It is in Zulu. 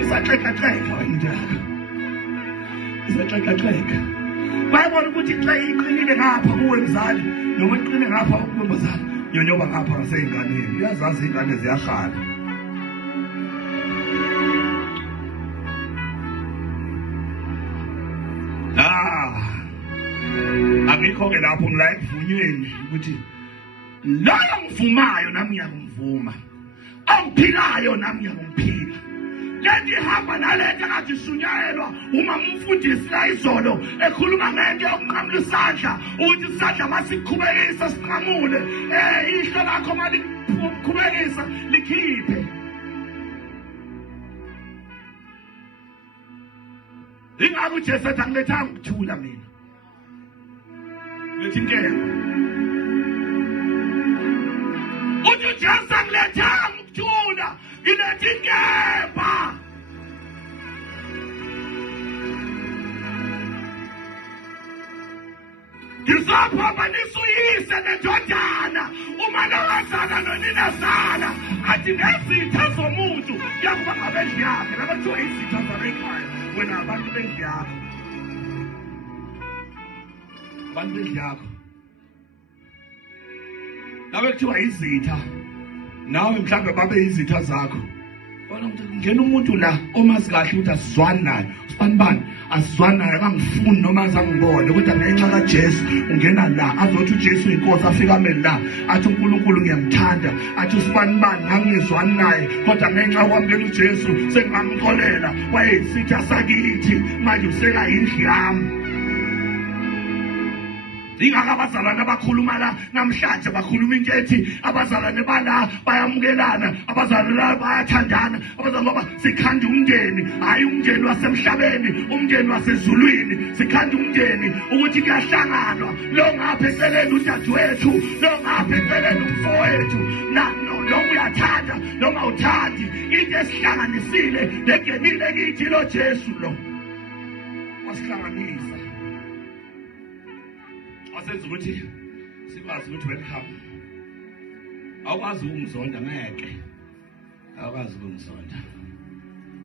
isaxeka-xeka into yakho, isaxeka-xeka. Bayabona ukuthi xa iqinile ngapha kuwe mzali, noma iqine ngapha kuwe mzali, nyonyoba ngapha ngasey'nganeni. Uyazazi iy'ngane ziyahala. Angikho-ke lapho ngila ekuvunyweni ukuthi loyo ngivumayo nami ngiyakumvuma, ongiphilayo nami ngiyakumphila. Lento ihamba nalento engathi ishunyayelwa umama umfundisi la izolo ekhuluma ngento yokunqamula isandla, ukuthi isandla masikhubekisa sinqamule, ihlo lakho malikhubekisa likhiphe. Ingakho uJesu ethi angilethanga ukuthula mina, lethi inkemba. Uthi uJesu angilethanga ukuthula, ngiletha inkemba. Ngizophambanisa uyise nendodana, umalokazana noninazala, athi nezitha zomuntu kuyakuba ngabendlu yakhe. Laba kuthiwa izitha zabekhaya, wena abantu bendlu yakho, abantu bendlu yakho. Nawe kuthiwa izitha, nawe mhlawumbe babe izitha zakho. Bona ngena umuntu la omazi kahle ukuthi asizwani naye, usibanibani asizwani naye, akangifuni noma azangibone, kodwa ngenxa kaJesu ungena la azothi uJesu inkosi, afika ameni la athi uNkulunkulu ngiyamthanda, athi usibanibani ngangizwani naye, kodwa ngenxa yokwamukela uJesu sengamxolela, wayeyisitha sakithi, manje useka indlu yami. Ingakho abazalwane abakhuluma la namhlanje bakhuluma into ethi abazalwane bala bayamukelana, abazalwane la bayathandana, abazalwane baba sikhanda umndeni, hayi umndeni wasemhlabeni, umndeni wasezulwini. Sikhanda umndeni ukuthi kuyahlanganwa, lo ngapha eceleni udadewethu, lo ngapha eceleni umfowethu, lo uyathanda, lo ngawuthandi. Into esihlanganisile nengenile kithi lo Jesu lo wasihlanganisa, wasenza ukuthi sikwazi ukuthi welcome. Awukwazi ukungizonda, ngeke awukwazi ukungizonda.